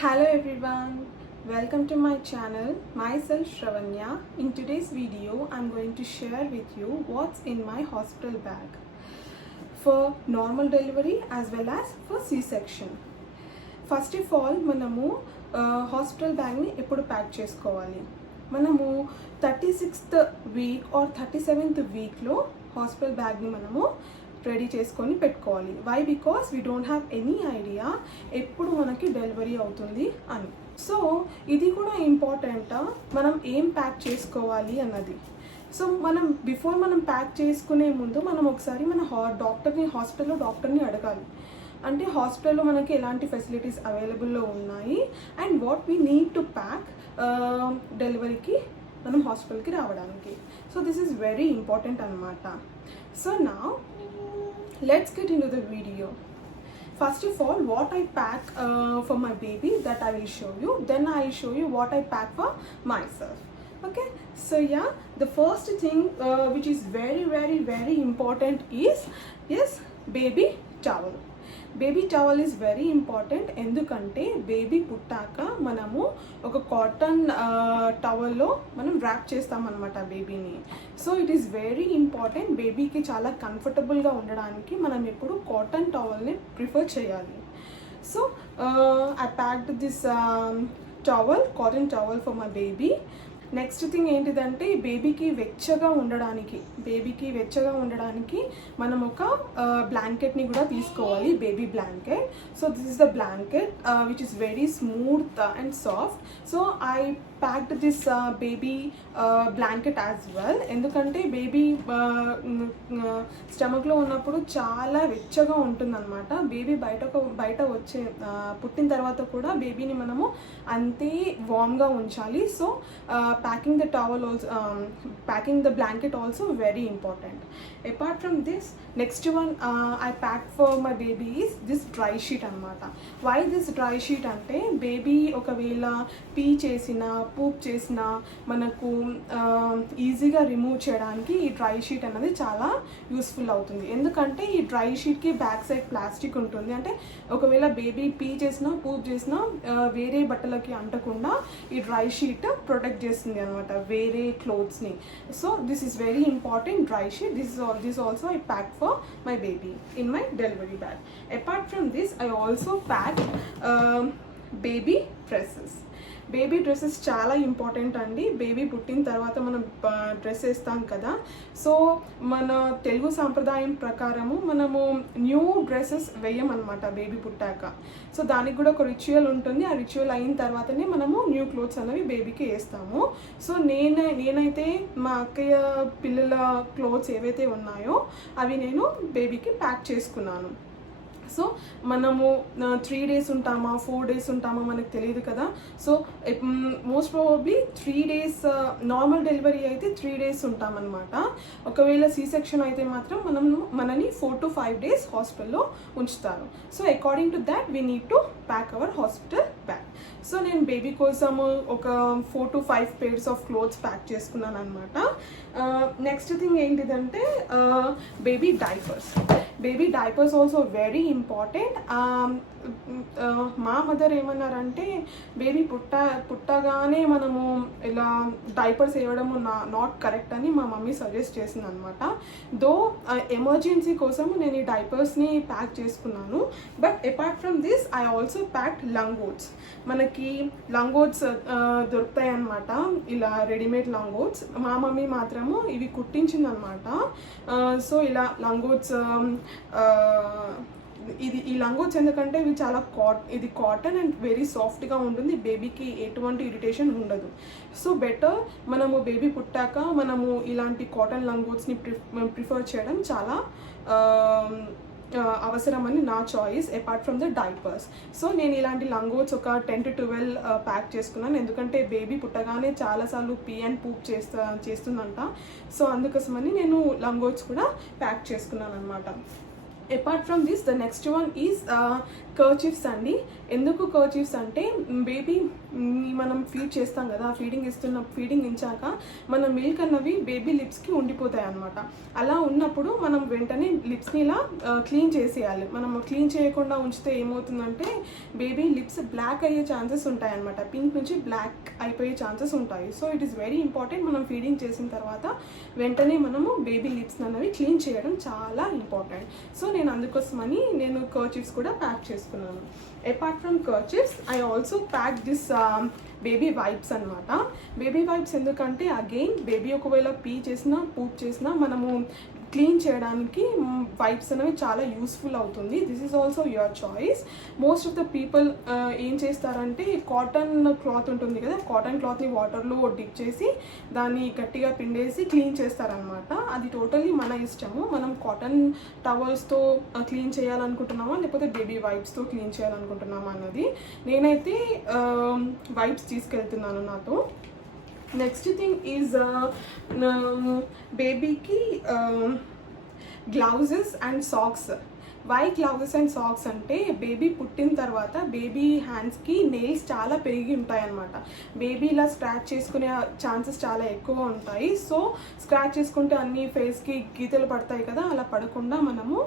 Hello everyone, welcome to my channel. Myself Shravanya. In today's video, I'm going to share with you what's in my hospital bag for normal delivery as well as for C-section. First of all మనము hospital బ్యాగ్ని ఎప్పుడు pack చేసుకోవాలి? మనము 36th week or 37th వీక్లో hospital బ్యాగ్ని మనము ready చేసుకొని పెట్టుకోవాలి. Why? Because we don't have any idea ఎప్పుడు మనకి డెలివరీ అవుతుంది అని. సో ఇది కూడా ఇంపార్టెంట్, మనం ఏం ప్యాక్ చేసుకోవాలి అన్నది. సో బిఫోర్ మనం ప్యాక్ చేసుకునే ముందు మనం ఒకసారి మన హాస్పిటల్లో డాక్టర్ని అడగాలి. అంటే హాస్పిటల్లో మనకి ఎలాంటి ఫెసిలిటీస్ అవైలబుల్లో ఉన్నాయి and what we need to pack డెలివరీకి మనం హాస్పిటల్కి రావడానికి. So this is very important అన్నమాట. So now let's get into the video. First of all, what I pack for my baby, that I will show you. Then I will show you what I pack for myself. Okay, so yeah, the first thing which is very important is baby towel. Baby towel is very important. ఎందుకంటే baby పుట్టాక మనము ఒక cotton టవల్లో మనం rap చేస్తామన్నమాట బేబీని. So it is very important. బేబీకి చాలా కంఫర్టబుల్గా ఉండడానికి మనం ఎప్పుడు కాటన్ టవల్ని ప్రిఫర్ చేయాలి. So I packed this towel, cotton towel for my baby. Next thing ఏంటిదంటే బేబీకి వెచ్చగా ఉండడానికి మనం ఒక బ్లాంకెట్ని కూడా తీసుకోవాలి, baby blanket. So this is the blanket which is very smooth and soft. So I packed this baby blanket as well. ఎందుకంటే baby స్టమక్లో ఉన్నప్పుడు చాలా వెచ్చగా ఉంటుందన్నమాట. బేబీ బయట వచ్చే పుట్టిన తర్వాత కూడా బేబీని మనము అంతే వామ్గా ఉంచాలి. So packing the blanket also very important. Apart from this, next one I packed for my baby is this dry sheet anamata. Why this dry sheet ante baby okavela pee chesina poop chesina manaku ఈజీగా remove చేయడానికి ఈ dry sheet అనేది చాలా useful అవుతుంది. ఎందుకంటే ఈ dry షీట్కి back side plastic ఉంటుంది. అంటే ఒకవేళ బేబీ పీ చేసినా పూప్ చేసినా వేరే బట్టలకి అంటకుండా ఈ డ్రై షీట్ ప్రొటెక్ట్ చేస్తుంది అనమాట వేరే క్లోత్స్ని. So this is very important dry sheet. This also I packed for my baby in my delivery bag. Apart from this, I also packed baby dresses. Baby dresses చాలా important అండి. Baby పుట్టిన తర్వాత మనం dress వేస్తాం కదా. So మన తెలుగు సాంప్రదాయం ప్రకారము మనము న్యూ డ్రెస్సెస్ వేయమన్నమాట బేబీ పుట్టాక. సో దానికి కూడా ఒక రిచువల్ ఉంటుంది. ఆ రిచువల్ అయిన తర్వాతనే మనము న్యూ క్లోత్స్ అనేవి బేబీకి వేస్తాము. సో నేనైతే మా అక్కయ్య పిల్లల క్లోత్స్ ఏవైతే ఉన్నాయో అవి నేను బేబీకి ప్యాక్ చేసుకున్నాను. సో మనము 3 days ఉంటామా 4 days ఉంటామా మనకు తెలియదు కదా. So most probably 3 days normal delivery అయితే 3 days ఉంటామన్నమాట. ఒకవేళ C-section అయితే మాత్రం మనని 4 to 5 days హాస్పిటల్లో ఉంచుతారు. So according to that we need to pack our hospital bag. So నేను బేబీ కోసము ఒక 4 to 5 pairs of clothes pack చేసుకున్నాను అనమాట. నెక్స్ట్ థింగ్ ఏంటిదంటే baby diapers also very important. మా మదర్ ఏమన్నారంటే బేబీ పుట్టగానే మనము ఇలా డైపర్స్ వేయడము నాట్ కరెక్ట్ అని మా మమ్మీ సజెస్ట్ చేసింది అనమాట. దో ఎమర్జెన్సీ కోసము నేను ఈ డైపర్స్ని ప్యాక్ చేసుకున్నాను. But apart from this I also packed లంగోట్స్. మనకి లంగోట్స్ దొరుకుతాయి అన్నమాట, ఇలా రెడీమేడ్ లంగోట్స్. మా మమ్మీ మాత్రము ఇవి కుట్టించింది అనమాట. సో ఇలా లంగోట్స్ ఈ లంగోట్స్ ఎందుకంటే ఇవి చాలా ఇది కాటన్ అండ్ వెరీ సాఫ్ట్గా ఉంటుంది. బేబీకి ఎటువంటి ఇరిటేషన్ ఉండదు. సో బెటర్ మనము బేబీ పుట్టాక మనము ఇలాంటి కాటన్ లంగోట్స్ని ప్రిఫర్ చేయడం చాలా అవసరమని నా choice. Apart from the diapers. So నేను ఇలాంటి లంగోట్స్ ఒక 10 to 12 ప్యాక్ చేసుకున్నాను. ఎందుకంటే బేబీ పుట్టగానే చాలాసార్లు పీ అండ్ పూప్ చేస్తుందంట. సో అందుకోసమని నేను లంగోట్స్ కూడా ప్యాక్ చేసుకున్నాను అనమాట. Apart from this, the next one is kerchiefs అండి. ఎందుకు కర్చీఫ్స్ అంటే బేబీ మనం ఫీడ్ చేస్తాం కదా, ఫీడింగ్ ఇచ్చాక మన మిల్క్ అన్నవి బేబీ లిప్స్కి ఉండిపోతాయి అనమాట. అలా ఉన్నప్పుడు మనం వెంటనే లిప్స్ని ఇలా క్లీన్ చేసేయాలి. మనం క్లీన్ చేయకుండా ఉంచితే ఏమవుతుందంటే బేబీ లిప్స్ బ్లాక్ అయ్యే ఛాన్సెస్ ఉంటాయి అనమాట. పింక్ నుంచి బ్లాక్ అయిపోయే ఛాన్సెస్ ఉంటాయి. So it is very important. మనం ఫీడింగ్ చేసిన తర్వాత వెంటనే మనము బేబీ లిప్స్ అన్నవి క్లీన్ చేయడం చాలా ఇంపార్టెంట్. సో నేను అందుకోసమని నేను కర్చీఫ్స్ కూడా ప్యాక్ చేసుకున్నాను. Apart from kerchiefs I also pack this baby wipes అనమాట. బేబీ వైప్స్ ఎందుకంటే అగైన్ బేబీ ఒకవేళ పూప్ చేసినా మనము క్లీన్ చేయడానికి వైప్స్ అనేవి చాలా యూస్ఫుల్ అవుతుంది. This is also your choice. Most of the people ఏం చేస్తారంటే కాటన్ క్లాత్ ఉంటుంది కదా, కాటన్ క్లాత్ని వాటర్లో డిప్ చేసి దాన్ని గట్టిగా పిండేసి క్లీన్ చేస్తారనమాట. అది టోటలీ మన ఇష్టము. మనం కాటన్ టవల్స్తో క్లీన్ చేయాలనుకుంటున్నామా లేకపోతే బేబీ వైప్స్తో క్లీన్ చేయాలనుకుంటున్నామా అన్నది. నేనైతే వైప్స్ తీసుకెళ్తున్నాను నాతో. నెక్స్ట్ థింగ్ ఈజ్ బేబీకి gloves and socks. Why gloves and socks అంటే బేబీ పుట్టిన తర్వాత బేబీ హ్యాండ్స్కి నెయిల్స్ చాలా పెరిగి ఉంటాయి అన్నమాట. బేబీ ఇలా స్క్రాచ్ చేసుకునే ఛాన్సెస్ చాలా ఎక్కువ ఉంటాయి. సో స్క్రాచ్ చేసుకుంటే అన్ని ఫేస్కి గీతలు పడతాయి కదా, అలా పడకుండా మనము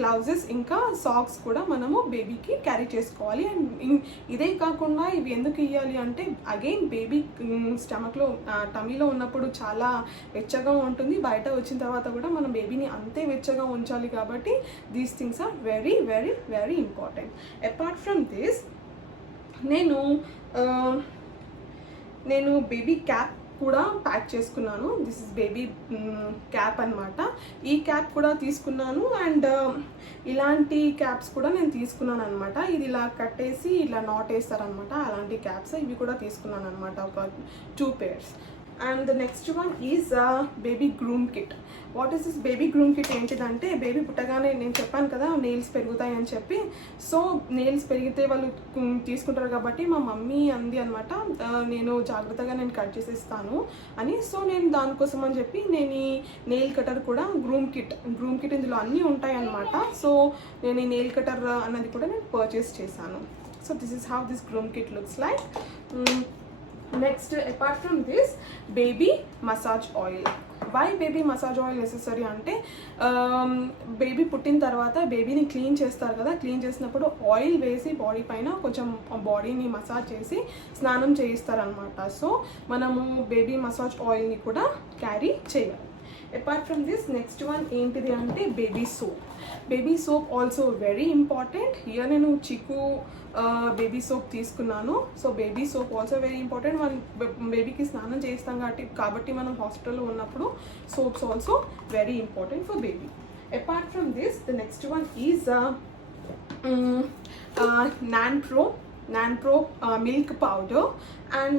గ్లౌజెస్ ఇంకా సాక్స్ కూడా మనము బేబీకి క్యారీ చేసుకోవాలి. అండ్ ఇదే కాకుండా ఇవి ఎందుకు ఇవ్వాలి అంటే అగైన్ బేబీ స్టమక్లో టమీలో ఉన్నప్పుడు చాలా వెచ్చగా ఉంటుంది. బయట వచ్చిన తర్వాత కూడా మనం బేబీని అంతే వెచ్చగా ఉంచాలి. కాబట్టి these things are very very very important. Apart from this నేను బేబీ క్యాప్ కూడా ప్యాక్ చేసుకున్నాను. దిస్ ఇస్ బేబీ క్యాప్ అనమాట. ఈ క్యాప్ కూడా తీసుకున్నాను. అండ్ ఇలాంటి క్యాప్స్ కూడా నేను తీసుకున్నాను అనమాట. ఇది ఇలా కట్టేసి ఇలా నాట్ వేస్తారనమాట, అలాంటి క్యాప్స్ ఇవి కూడా తీసుకున్నాను అనమాట, ఒక 2 pairs. And the next one is baby groom kit. What is this baby groom kit ఏంటిదంటే బేబీ పుట్టగానే నేను చెప్పాను కదా నెయిల్స్ పెరుగుతాయి అని చెప్పి. సో నెయిల్స్ పెరిగితే వాళ్ళు తీసుకుంటారు కాబట్టి మా మమ్మీ అంది అనమాట, నేను జాగ్రత్తగా నేను కట్ చేసేస్తాను అని. సో నేను దానికోసం అని చెప్పి నేను ఈ నెయిల్ కటర్ కూడా గ్రూమ్ కిట్ ఇందులో అన్నీ ఉంటాయి అన్నమాట. సో నేను ఈ నెయిల్ కటర్ అన్నది కూడా నేను పర్చేస్ చేశాను. So this is how this groom kit looks like. Next apart from this baby massage oil. Why baby massage oil necessary అంటే బేబీ పుట్టిన తర్వాత బేబీని క్లీన్ చేస్తారు కదా, క్లీన్ చేసినప్పుడు ఆయిల్ వేసి బాడీ పైన కొంచెం బాడీని మసాజ్ చేసి స్నానం చేయిస్తారనమాట. సో మనము బేబీ మసాజ్ ఆయిల్ని కూడా క్యారీ చేయాలి. Apart from this next one ఏంటిది అంటే baby soap. Baby soap also very important. Here నేను చిక్కు బేబీ సోప్ తీసుకున్నాను. So baby soap also very important. మనం బేబీకి స్నానం చేస్తాం కాబట్టి మనం హాస్పిటల్లో ఉన్నప్పుడు soaps also very important for baby. Apart from this the next one is NanPro milk powder and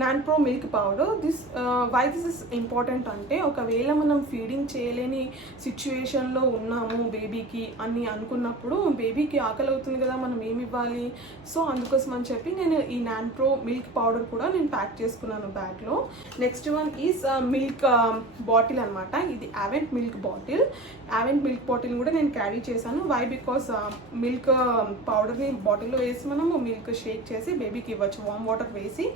NanPro milk powder. Why this is important అంటే ఒకవేళ మనం ఫీడింగ్ చేయలేని సిచ్యువేషన్లో ఉన్నాము బేబీకి అని అనుకున్నప్పుడు బేబీకి ఆకలి అవుతుంది కదా, మనం ఏమి ఇవ్వాలి. సో అందుకోసం అని చెప్పి నేను ఈ NanPro మిల్క్ పౌడర్ కూడా నేను ప్యాక్ చేసుకున్నాను బ్యాగ్లో. Next one is milk bottle అనమాట. ఇది అవెంట్ మిల్క్ బాటిల్ కూడా నేను క్యారీ చేశాను. వై బికాస్ మిల్క్ పౌడర్ని బాటిల్లో వేసి మనము మిల్క్ షేక్ చేసి బేబీకి ఇవ్వచ్చు. వామ్ వాటర్ వేసి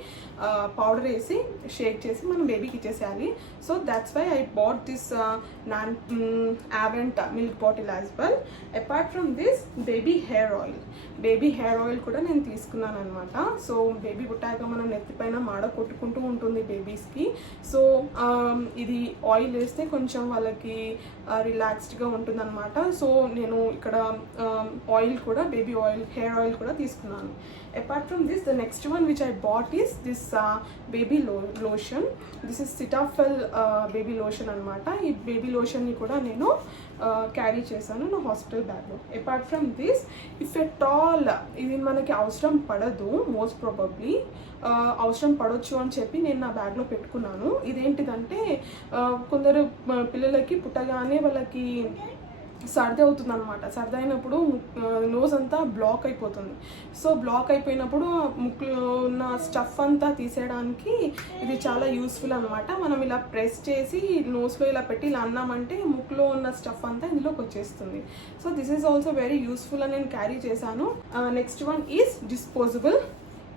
పౌడర్ వేసి షేక్ చేసి మనం బేబీకి ఇచ్చేసేయాలి. So that's why I bought this Avent milk bottle as well. Apart from this baby hair oil కూడా నేను తీసుకున్నాను అనమాట. సో బేబీ పుట్టాక మనం నెత్తిపైన మాడ కొట్టుకుంటూ ఉంటుంది బేబీస్కి. సో ఇది ఆయిల్ వేస్తే కొంచెం వాళ్ళకి రిలాక్స్డ్గా ఉంటుంది అనమాట. సో నేను ఇక్కడ ఆయిల్ కూడా బేబీ ఆయిల్ హెయిర్ ఆయిల్ కూడా తీసుకున్నాను. Apart from this, the next one which I bought is this baby lotion. This is Cetaphil baby lotion అనమాట. ఈ బేబీ లోషన్ని కూడా నేను క్యారీ చేశాను నా హాస్పిటల్ బ్యాగ్లో. Apart from this if at all ఇది మనకి అవసరం పడదు, మోస్ట్ ప్రాబబ్లీ అవసరం పడవచ్చు అని చెప్పి నేను నా బ్యాగ్లో పెట్టుకున్నాను. ఇదేంటిదంటే కొందరు పిల్లలకి పుట్టగానే వాళ్ళకి సర్ది అవుతుంది అనమాట. సర్ది అయినప్పుడు నోస్ అంతా బ్లాక్ అయిపోతుంది. సో బ్లాక్ అయిపోయినప్పుడు ముక్కులో ఉన్న స్టఫ్ అంతా తీసేయడానికి ఇది చాలా యూస్ఫుల్ అనమాట. మనం ఇలా ప్రెస్ చేసి నోస్లో ఇలా పెట్టి ఇలా అన్నామంటే ముక్కులో ఉన్న స్టఫ్ అంతా ఇందులోకి వచ్చేస్తుంది. So this is also very useful అని నేను క్యారీ చేశాను. Next one is disposable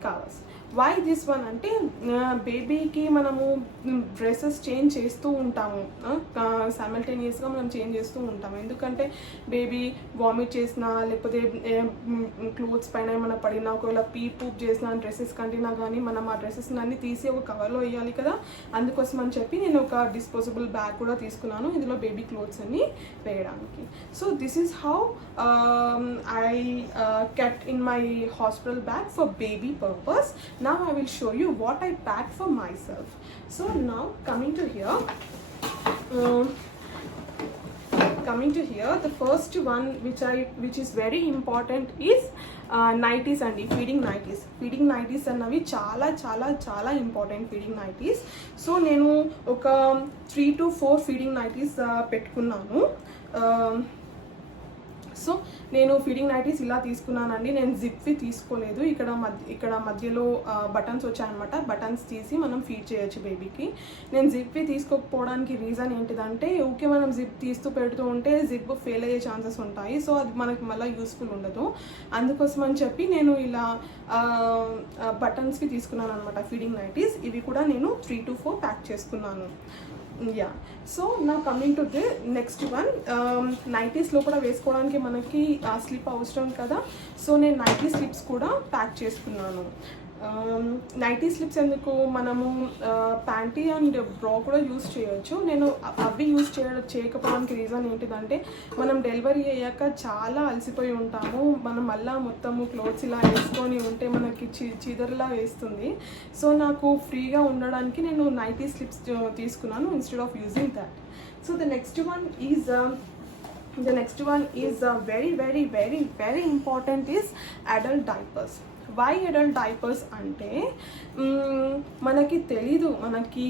covers. Why this one అంటే బేబీకి మనము డ్రెస్సెస్ చేంజ్ చేస్తూ ఉంటాము, సైమల్టేనియస్గా మనం చేంజ్ చేస్తూ ఉంటాము. ఎందుకంటే బేబీ వామిట్ చేసినా లేకపోతే క్లోత్స్ పైన ఏమైనా పడినా ఒకవేళ పూప్ చేసినా డ్రెస్సెస్ కంటినా కానీ మనం ఆ డ్రెస్సెస్ అన్ని తీసి ఒక కవర్లో వేయాలి కదా. అందుకోసం అని చెప్పి నేను ఒక డిస్పోజబుల్ బ్యాగ్ కూడా తీసుకున్నాను ఇందులో బేబీ క్లోత్స్ అన్ని వేయడానికి. So this is how I kept in my hospital bag for baby purpose. Now I will show you what I packed for myself. So now coming to here, the first one which is very important is nighties అండి. Feeding nighties అన్నవి చాలా చాలా చాలా important feeding nighties. So నేను ఒక 3 to 4 feeding nighties పెట్టుకున్నాను. So నేను feeding nighties ఇలా తీసుకున్నానండి. నేను జిప్వి తీసుకోలేదు. ఇక్కడ మధ్యలో బటన్స్ వచ్చాయన్నమాట. బటన్స్ తీసి మనం ఫీడ్ చేయొచ్చు బేబీకి. నేను జిప్వి తీసుకోకపోవడానికి రీజన్ ఏంటిదంటే ఊకే మనం జిప్ తీస్తూ పెడుతూ ఉంటే జిప్ ఫెయిల్ అయ్యే ఛాన్సెస్ ఉంటాయి. సో అది మనకి మళ్ళీ యూస్ఫుల్ ఉండదు. అందుకోసం అని చెప్పి నేను ఇలా బటన్స్వి తీసుకున్నాను అనమాట ఫీడింగ్ నైటీస్. ఇవి కూడా నేను 3 to 4 ప్యాక్ చేసుకున్నాను. సో నా coming to the next one, నైటీస్లో కూడా వేసుకోవడానికి మనకి స్లిప్ అవసరం కదా. సో నేను నైటీ స్లిప్స్ కూడా ప్యాక్ చేసుకున్నాను. నైటీ స్లిప్స్ ఎందుకు, మనము ప్యాంటీ అండ్ బ్రా కూడా యూస్ చేయొచ్చు. నేను అవి యూస్ చేయకపోవడానికి రీజన్ ఏంటిదంటే మనం డెలివరీ అయ్యాక చాలా అలసిపోయి ఉంటాము. మనం మళ్ళీ మొత్తము క్లోత్స్ ఇలా వేసుకొని ఉంటే మనకి చీదరలా వేస్తుంది. సో నాకు ఫ్రీగా ఉండడానికి నేను నైటీ స్లిప్స్ తీసుకున్నాను instead of using that. So the next one is very very very very important is adult diapers. Why adult diapers అంటే మనకి తెలీదు మనకి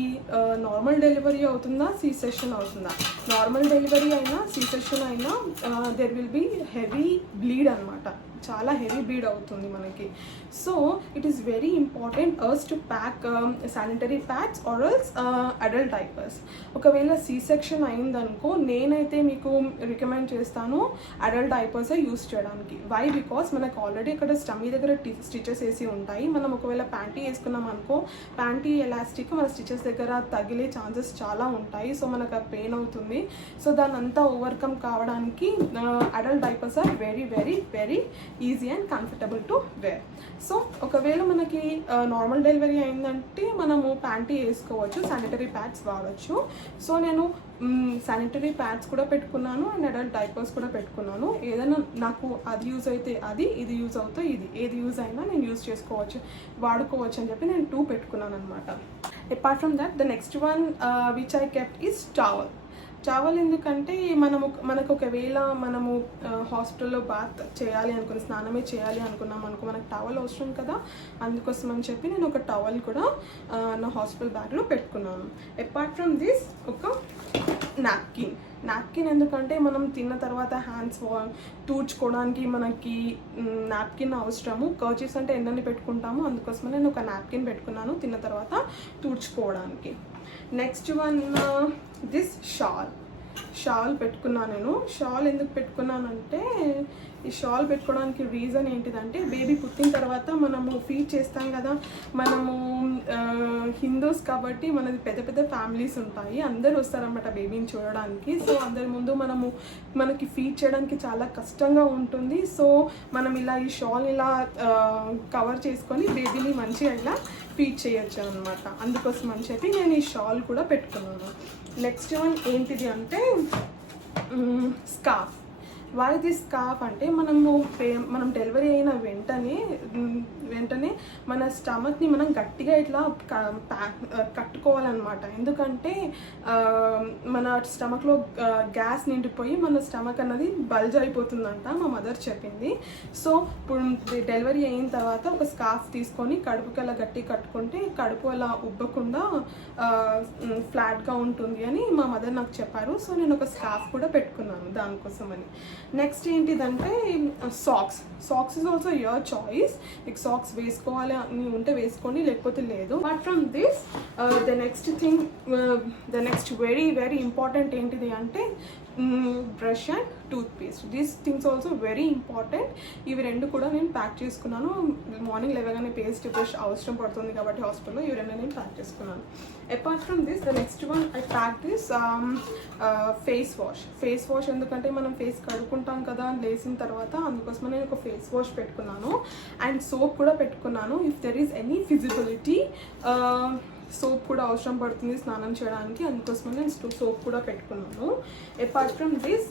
నార్మల్ డెలివరీ అవుతుందా సి సెక్షన్ అవుతుందా. నార్మల్ డెలివరీ అయినా సి సెక్షన్ అయినా there will be heavy bleed అనమాట. చాలా హెవీ బ్లీడ్ అవుతుంది మనకి. So it is very important as to pack sanitary pads or else adult diapers. ఒకవేళ సి సెక్షన్ అయిందనుకో నేనైతే మీకు రికమెండ్ చేస్తాను అడల్ట్ డైపర్సే యూస్ చేయడానికి. వై? బికాస్ మనకు ఆల్రెడీ ఇక్కడ స్టమీ దగ్గర స్టిచెస్ వేసి ఉంటాయి. మనం ఒకవేళ ప్యాంటీ వేసుకున్నాం అనుకో ప్యాంటీ ఎలాస్టిక్ మన స్టిచెస్ దగ్గర తగిలే ఛాన్సెస్ చాలా ఉంటాయి. సో మనకు ఆ పెయిన్ అవుతుంది. సో దాన్ని అంతా ఓవర్కమ్ కావడానికి adult diapers are very very very easy and comfortable to wear. So ఒకవేళ మనకి నార్మల్ డెలివరీ అయిందంటే మనము ప్యాంటీ వేసుకోవచ్చు, శానిటరీ ప్యాడ్స్ వాడచ్చు. సో నేను శానిటరీ ప్యాడ్స్ కూడా పెట్టుకున్నాను అండ్ అడల్ట్ డైపర్స్ కూడా పెట్టుకున్నాను. ఏదైనా నాకు అది యూజ్ అయితే అది, ఇది యూజ్ అవుతే ఇది, ఏది యూజ్ అయినా నేను యూజ్ చేసుకోవచ్చు, వాడుకోవచ్చు అని చెప్పి నేను 2 పెట్టుకున్నాను అనమాట. Apart from that the next one which I kept is towel. ఎందుకంటే మనకు ఒకవేళ మనము హాస్పిటల్లో బాత్ చేయాలి అనుకుని స్నానమే చేయాలి అనుకున్నాం అనుకో మనకు టవల్ అవసరం కదా. అందుకోసం అని చెప్పి నేను ఒక టవల్ కూడా నా హాస్పిటల్ బ్యాగ్లో పెట్టుకున్నాను. అపార్ట్ ఫ్రమ్ దిస్ ఒక నాప్కిన్ ఎందుకంటే మనం తిన్న తర్వాత హ్యాండ్స్ తూడ్చుకోవడానికి మనకి నాప్కిన్ అవసరము. కర్చీఫ్స్ అంటే ఎన్నని పెట్టుకుంటాము, అందుకోసమే నేను ఒక నాప్కిన్ పెట్టుకున్నాను తిన్న తర్వాత తూడ్చుకోవడానికి. నెక్స్ట్ వన్ దిస్ షాల్ పెట్టుకున్నాను నేను. షాల్ ఎందుకు పెట్టుకున్నానంటే ఈ షాల్ పెట్టుకోవడానికి రీజన్ ఏంటిదంటే బేబీ పుట్టిన తర్వాత మనము ఫీడ్ చేస్తాం కదా. మనము హిందూస్ కాబట్టి మనది పెద్ద పెద్ద ఫ్యామిలీస్ ఉంటాయి, అందరు వస్తారన్నమాట బేబీని చూడడానికి. సో అందరి ముందు మనకి ఫీడ్ చేయడానికి చాలా కష్టంగా ఉంటుంది. సో మనం ఇలా ఈ షాల్ ఇలా కవర్ చేసుకొని బేబీని మంచిగా ఇలా ఫీడ్ చేయొచ్చు అనమాట. అందుకోసం అని చెప్పి నేను ఈ షాల్ కూడా పెట్టుకున్నాను. నెక్స్ట్ వన్ ఏంటిది అంటే స్కార్ఫ్. వై దిస్ స్కార్ఫ్ అంటే మనం డెలివరీ అయిన వెంటనే మన స్టమక్ని మనం గట్టిగా ఇట్లా కట్టుకోవాలన్నమాట. ఎందుకంటే మన స్టమక్లో గ్యాస్ నిండిపోయి మన స్టమక్ అన్నది బల్జ్ అయిపోతుందంట, మా మదర్ చెప్పింది. సో ఇప్పుడు డెలివరీ అయిన తర్వాత ఒక స్కార్ఫ్ తీసుకొని కడుపుకి అలా గట్టి కట్టుకుంటే కడుపు అలా ఉబ్బకుండా ఫ్లాట్గా ఉంటుంది అని మా మదర్ నాకు చెప్పారు. సో నేను ఒక స్కార్ఫ్ కూడా పెట్టుకున్నాను దానికోసం అని. నెక్స్ట్ ఏంటిదంటే socks is also your choice. మీకు సాక్స్ వేసుకోవాలి అని ఉంటే వేసుకోండి, లేకపోతే లేదు. But from this the next very very important ఏంటిది అంటే brush and toothpaste. These things also very important. ఇవి రెండు కూడా నేను ప్యాక్ చేసుకున్నాను. మార్నింగ్ లేవగానే పేస్ట్ బ్రష్ అవసరం పడుతుంది కాబట్టి హాస్పిటల్లో ఇవి రెండు నేను ప్యాక్ చేసుకున్నాను. Apart from this the next one I pack this face wash. ఎందుకంటే మనం ఫేస్ కడుక్కుంటాం కదా లేచిన తర్వాత, అందుకోసం నేను ఒక ఫేస్ వాష్ పెట్టుకున్నాను. అండ్ సోప్ కూడా పెట్టుకున్నాను. If there is any feasibility soap కూడా అవసరం పడుతుంది స్నానం చేయడానికి, అందుకోసమే నేను సోప్ కూడా పెట్టుకున్నాను. Apart from this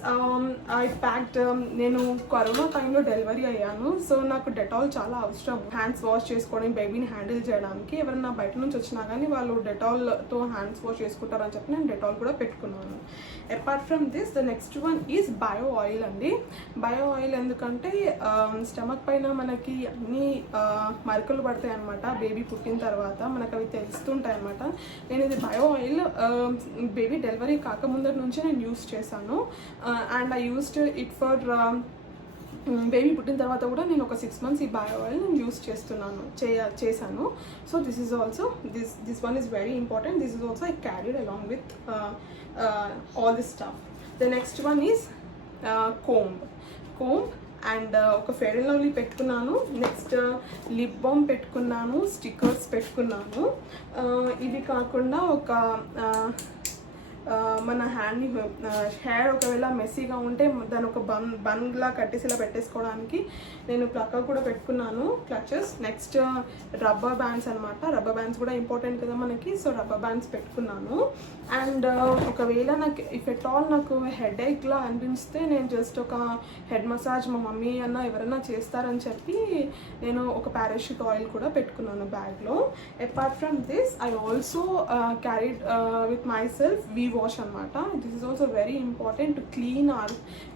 I packed, నేను కరోనా టైంలో డెలివరీ అయ్యాను. సో నాకు డెటాల్ చాలా అవసరం హ్యాండ్స్ వాష్ చేసుకోవడం, బేబీని హ్యాండిల్ చేయడానికి. ఎవరైనా బయట నుంచి వచ్చినా కానీ వాళ్ళు డెటాల్తో హ్యాండ్స్ వాష్ చేసుకుంటారని చెప్పి నేను డెటాల్ కూడా పెట్టుకున్నాను. Apart from this the next one is bio oil అండి. బయో ఆయిల్ ఎందుకంటే స్టమక్ పైన మనకి అన్ని మరకలు పడతాయి అనమాట. బేబీ పుట్టిన తర్వాత మనకు అవి తెలుస్తుంటాయి అనమాట. నేను ఇది బయో ఆయిల్ బేబీ డెలివరీ కాకముందటి నుంచి నేను యూస్ చేశాను. And I used it for baby పుట్టిన తర్వాత కూడా నేను ఒక 6 months ఈ బయో ఆయిల్ నేను యూస్ చేశాను. So this is also this one is very important. This is also I carried along with all this stuff. The next one is comb and ఒక fair and lovely పెట్టుకున్నాను. Next lip balm పెట్టుకున్నాను, stickers పెట్టుకున్నాను. ఇవి కాకుండా ఒక మన hair ఒకవేళ మెస్సీగా ఉంటే దాని ఒక బన్లా కట్టేసి ఇలా పెట్టేసుకోవడానికి నేను ప్లక్క కూడా పెట్టుకున్నాను, క్లచెస్. నెక్స్ట్ రబ్బర్ బ్యాండ్స్ అనమాట. రబ్బర్ బ్యాండ్స్ కూడా ఇంపార్టెంట్ కదా మనకి. సో రబ్బర్ బ్యాండ్స్ పెట్టుకున్నాను. అండ్ ఒకవేళ నాకు ఇఫ్ ఎట్ ఆల్ నాకు హెడేక్లా అనిపిస్తే నేను జస్ట్ ఒక హెడ్ మసాజ్ మా మమ్మీ అన్న ఎవరైనా చేస్తారని చెప్పి నేను ఒక పారాషూట్ ఆయిల్ కూడా పెట్టుకున్నాను బ్యాగ్లో. Apart from this I also carried with myself V wash అనమాట. This is also very important to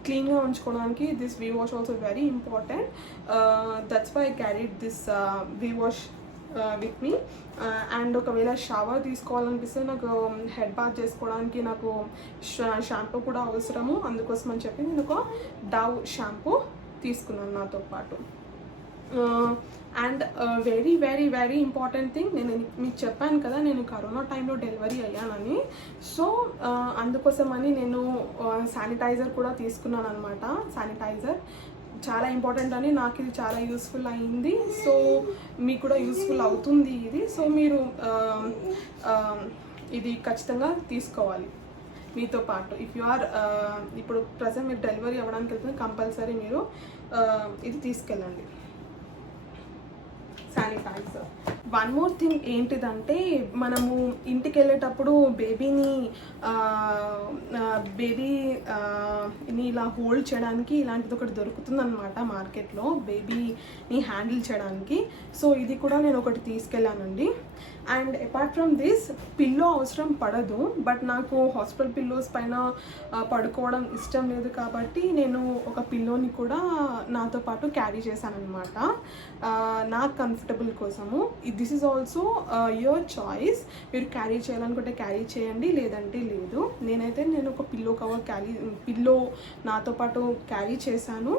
క్లీన్గా ఉంచుకోవడానికి. This V wash also very important. That's why I carried this V wash with me. And ఒకవేళ shower తీసుకోవాలనిపిస్తే నాకు head bath చేసుకోవడానికి నాకు shampoo కూడా అవసరము. అందుకోసం అని చెప్పి నేను ఒక డవ్ షాంపూ తీసుకున్నాను నాతో పాటు. And very very very important thing, నేను మీకు చెప్పాను కదా నేను కరోనా టైంలో డెలివరీ అయ్యానని. సో అందుకోసమని నేను శానిటైజర్ కూడా తీసుకున్నాను అనమాట. శానిటైజర్ చాలా ఇంపార్టెంట్ అని నాకు ఇది చాలా యూస్ఫుల్ అయింది. సో మీకు కూడా యూస్ఫుల్ అవుతుంది ఇది. సో మీరు ఇది ఖచ్చితంగా తీసుకోవాలి మీతో పాటు. ఇఫ్ యు ఆర్ ఇప్పుడు ప్రజెంట్ మీరు డెలివరీ అవ్వడానికి వెళ్తే కంపల్సరీ మీరు ఇది తీసుకెళ్ళండి, శానిటైజర్. వన్ మోర్ థింగ్ ఏంటిదంటే మనము ఇంటికి వెళ్ళేటప్పుడు బేబీని ఇలా హోల్డ్ చేయడానికి ఇలాంటిది ఒకటి దొరుకుతుందన్నమాట మార్కెట్లో, బేబీని హ్యాండిల్ చేయడానికి. సో ఇది కూడా నేను ఒకటి తీసుకెళ్ళానండి. అండ్ అపార్ట్ ఫ్రమ్ దిస్ పిల్లో అవసరం పడదు, బట్ నాకు హాస్పిటల్ పిల్లోస్ పైన పడుకోవడం ఇష్టం లేదు కాబట్టి నేను ఒక పిల్లోని కూడా నాతో పాటు క్యారీ చేశాను అనమాట, నాకు కంఫర్టబుల్ కోసము. This is also your choice. మీరు క్యారీ చేయాలనుకుంటే క్యారీ చేయండి, లేదంటే లేదు. నేను ఒక పిల్లో నాతో పాటు క్యారీ చేశాను.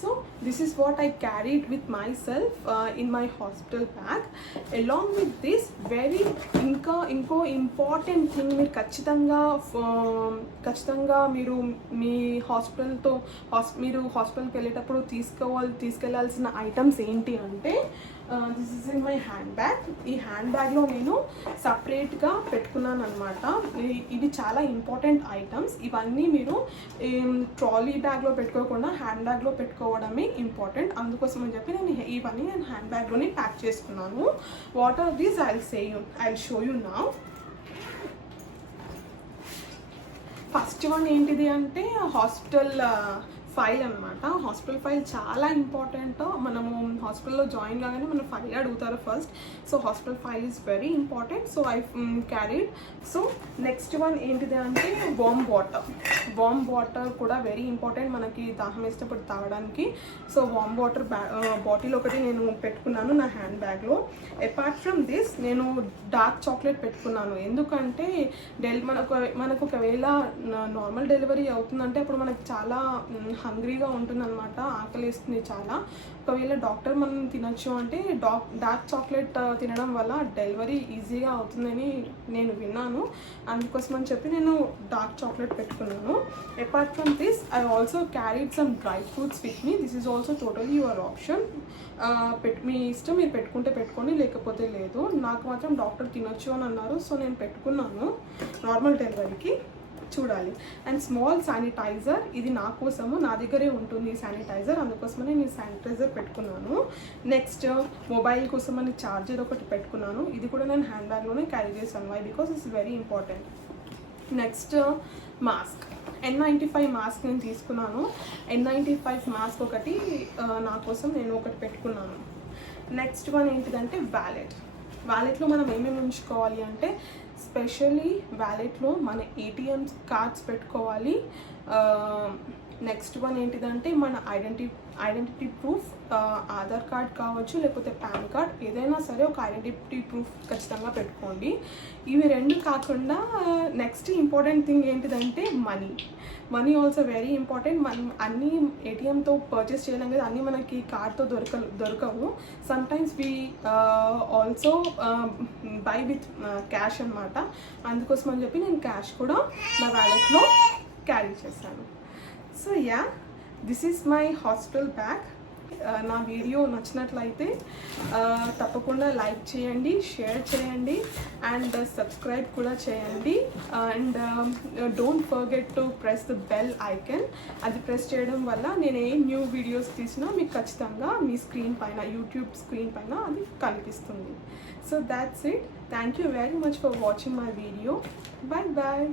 So this is what I carried with myself in my hospital bag. Along with this ఇంకో ఇంపార్టెంట్ థింగ్, మీరు ఖచ్చితంగా మీరు మీ హాస్పిటల్కి వెళ్ళేటప్పుడు తీసుకెళ్లాల్సిన ఐటమ్స్ ఏంటి అంటే this is in my hand bag. ఈ హ్యాండ్ బ్యాగ్లో నేను సపరేట్గా పెట్టుకున్నాను అనమాట. ఇది చాలా ఇంపార్టెంట్ ఐటమ్స్. ఇవన్నీ మీరు ట్రాలీ బ్యాగ్లో పెట్టుకోకుండా హ్యాండ్ బ్యాగ్లో పెట్టుకోవడమే ఇంపార్టెంట్. అందుకోసం అని చెప్పి ఇవన్నీ నేను హ్యాండ్ బ్యాగ్లోనే ప్యాక్ చేసుకున్నాను. What are these I'll show you now. First one ఏంటిది అంటే హాస్పిటల్ ఫైల్ అనమాట. హాస్పిటల్ ఫైల్ చాలా ఇంపార్టెంట్. మనము హాస్పిటల్లో జాయిన్ కాగానే మన ఫైల్ అడుగుతారు first. So hospital file is very important. So I carried. So next one ఏంటిది అంటే వామ్ వాటర్ కూడా వెరీ ఇంపార్టెంట్ మనకి దాహం వేసినప్పుడు తాగడానికి. సో వామ్ వాటర్ బాటిల్ ఒకటి నేను పెట్టుకున్నాను నా హ్యాండ్ బ్యాగ్లో. అపార్ట్ ఫ్రమ్ దిస్ నేను డార్క్ చాక్లెట్ పెట్టుకున్నాను. ఎందుకంటే మనకు ఒకవేళ నార్మల్ డెలివరీ అవుతుందంటే అప్పుడు మనకు చాలా హంగ్రీగా ఉంటుందన్నమాట, ఆకలిస్తుంది చాలా. ఒకవేళ డాక్టర్ మనం తినొచ్చు అంటే డార్క్ చాక్లెట్ తినడం వల్ల డెలివరీ ఈజీగా అవుతుందని నేను విన్నాను. అందుకోసం అని చెప్పి నేను డార్క్ చాక్లెట్ పెట్టుకున్నాను. Apart from this I also carried some dry fruits with me. This is also totally your option. మీ ఇష్టం, మీరు పెట్టుకుంటే పెట్టుకొని, లేకపోతే లేదు. నాకు మాత్రం డాక్టర్ తినొచ్చు అని అన్నారు, సో నేను పెట్టుకున్నాను నార్మల్ డెలివరీకి. చూడాలి. అండ్ స్మాల్ శానిటైజర్, ఇది నా కోసము, నా దగ్గరే ఉంటుంది శానిటైజర్, అందుకోసమనే నేను శానిటైజర్ పెట్టుకున్నాను. నెక్స్ట్ మొబైల్ కోసం అని ఛార్జర్ ఒకటి పెట్టుకున్నాను. ఇది కూడా నేను హ్యాండ్ బ్యాగ్లోనే క్యారీ చేశాను. Why? Because it's very important. Next mask, N95 mask నేను తీసుకున్నాను. N95 మాస్క్ ఒకటి నా కోసం నేను ఒకటి పెట్టుకున్నాను. నెక్స్ట్ వన్ ఏంటిదంటే వ్యాలెట్లో మనం ఏమేమి ఉంచుకోవాలి అంటే స్పెషల్లీ వ్యాలెట్లో మన ఏటీఎం కార్డ్స్ పెట్టుకోవాలి. నెక్స్ట్ వన్ ఏంటిదంటే మన ఐడెంటిటీ ప్రూఫ్, ఆధార్ కార్డ్ కావచ్చు లేకపోతే పాన్ కార్డ్, ఏదైనా సరే ఒక ఐడెంటిటీ ప్రూఫ్ ఖచ్చితంగా పెట్టుకోండి. ఇవి రెండు కాకుండా నెక్స్ట్ ఇంపార్టెంట్ థింగ్ ఏంటిదంటే మనీ ఆల్సో వెరీ ఇంపార్టెంట్. మనం అన్నీ ఏటీఎంతో పర్చేస్ చేయలేం కదా, అన్నీ మనకి కార్డ్తో దొరకవు. Sometimes we also by with cash అనమాట. అందుకోసం అని చెప్పి నేను క్యాష్ కూడా నా వ్యాలెట్లో క్యారీ చేశాను. So yeah, this is my hospital bag. నా వీడియో నచ్చినట్లయితే తప్పకుండా లైక్ చేయండి, షేర్ చేయండి అండ్ సబ్స్క్రైబ్ కూడా చేయండి. And don't forget to press the bell icon. అది ప్రెస్ చేయడం వల్ల నేను ఏ న్యూ వీడియోస్ తీసినా మీకు ఖచ్చితంగా మీ స్క్రీన్ పైన, యూట్యూబ్ స్క్రీన్ పైన అది కనిపిస్తుంది. So that's it. Thank you very much for watching my video. Bye bye.